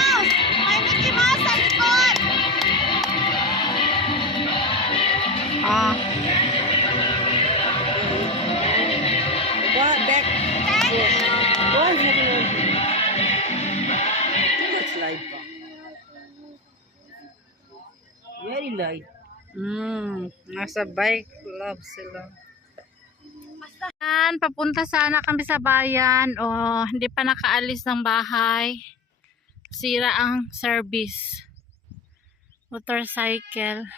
Mouse! May Mickey Mouse sa likod! Ah. What back? Thank you! One second. Too much light pa. Very light. Nasa bike club sila. Yan, papunta sana kami sa bayan. Hindi pa nakaalis ng bahay. Sira ang service. Motorcycle.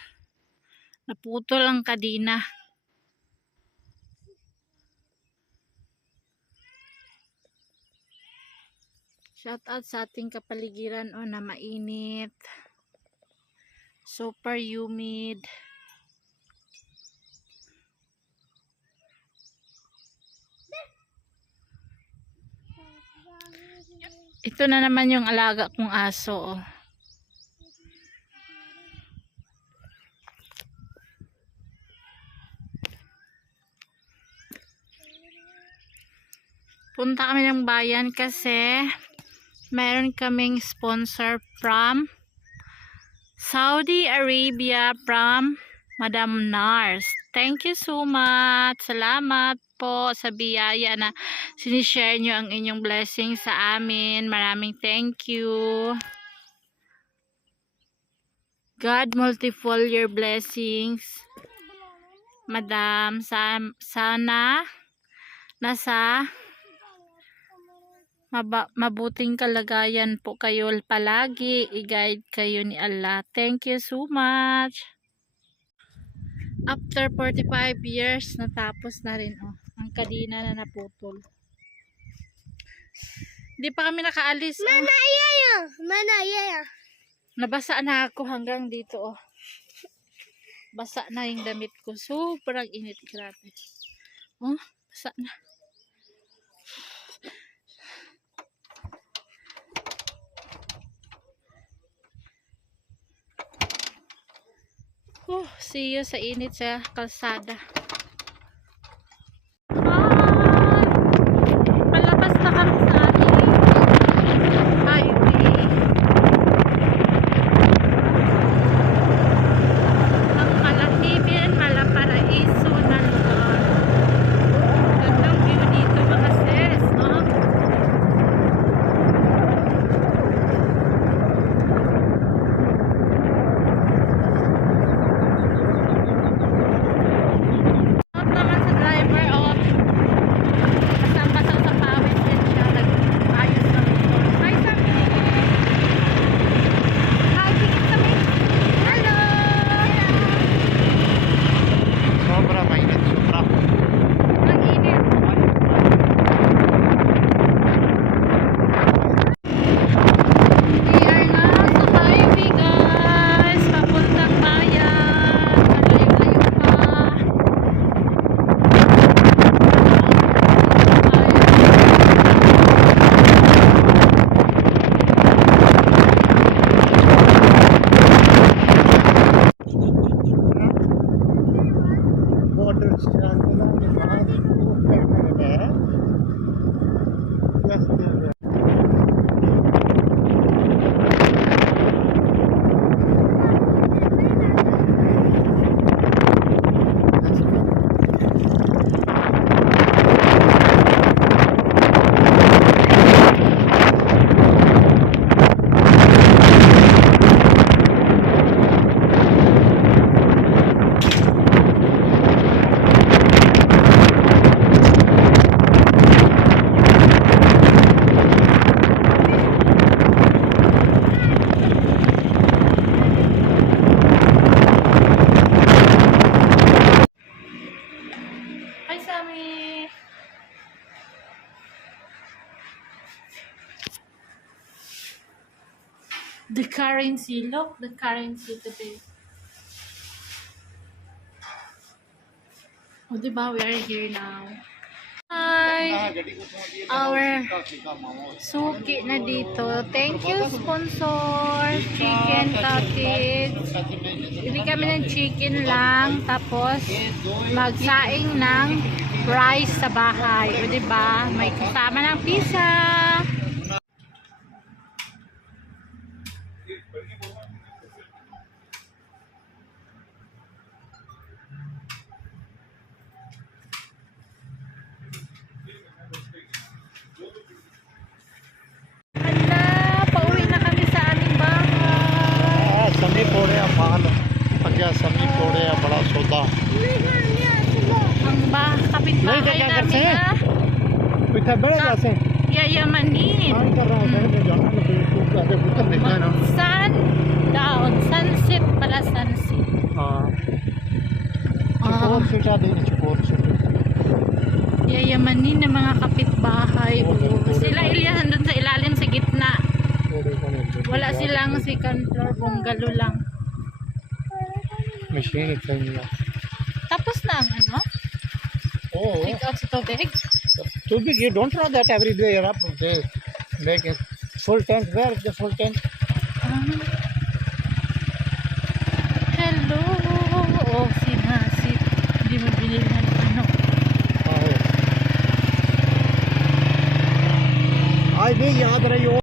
Naputol ang kadena. Shout out sa ating kapaligiran na mainit. Super humid. Ito na naman yung alaga kong aso. Punta kami ng bayan kasi meron kaming sponsor from Saudi Arabia, from Madam Nars. Thank you so much. Salamat po sa biyaya na sinishare nyo ang inyong blessing sa amin. Maraming thank you. God multiple your blessings. Madam, sana nasa mabuting kalagayan po kayo palagi. I-guide kayo ni Allah. Thank you so much. After 45 years, natapos na rin ang kadena na naputol. Hindi pa kami nakaalis. Manayaya! Nabasa na ako hanggang dito. Basa na yung damit ko. Sobrang init. Grabe. Basa na. See you sa init sa kalsada. Palabas na kami sa ating highway. Ang Malahibin, Malaparaiso na lugar. Gandang view dito mga sis. The currency, look, the currency today. Diba, we are here now. Hi! Our suki na dito. Thank you, sponsor. Chicken cottage. Bili kami ng chicken lang. Tapos, magsaing ng rice sa bahay. O diba, may kasama ng pizza. इतना बड़े जैसे Yayamanin. हाँ कर रहा है मैं जाना ना कोई खूब आगे उत्तर देखना है ना Sundown. Sunset pala sunset. हाँ Ah, चकोर सीटा देनी चकोर सीटा yayamanin ng mga kapitbahay. Sila iliyahan dun sa ilalim sa gitna. Wala silang second floor, bungalow lang. machine it's in here. Tapos na ang ano? Oh, Take out sa tubig. too big. You don't throw that everywhere up. They make it full tent. Where is the full tent? Ah. Hello. Oh, si hindi mo binili ng ano. आज भी याद रही हो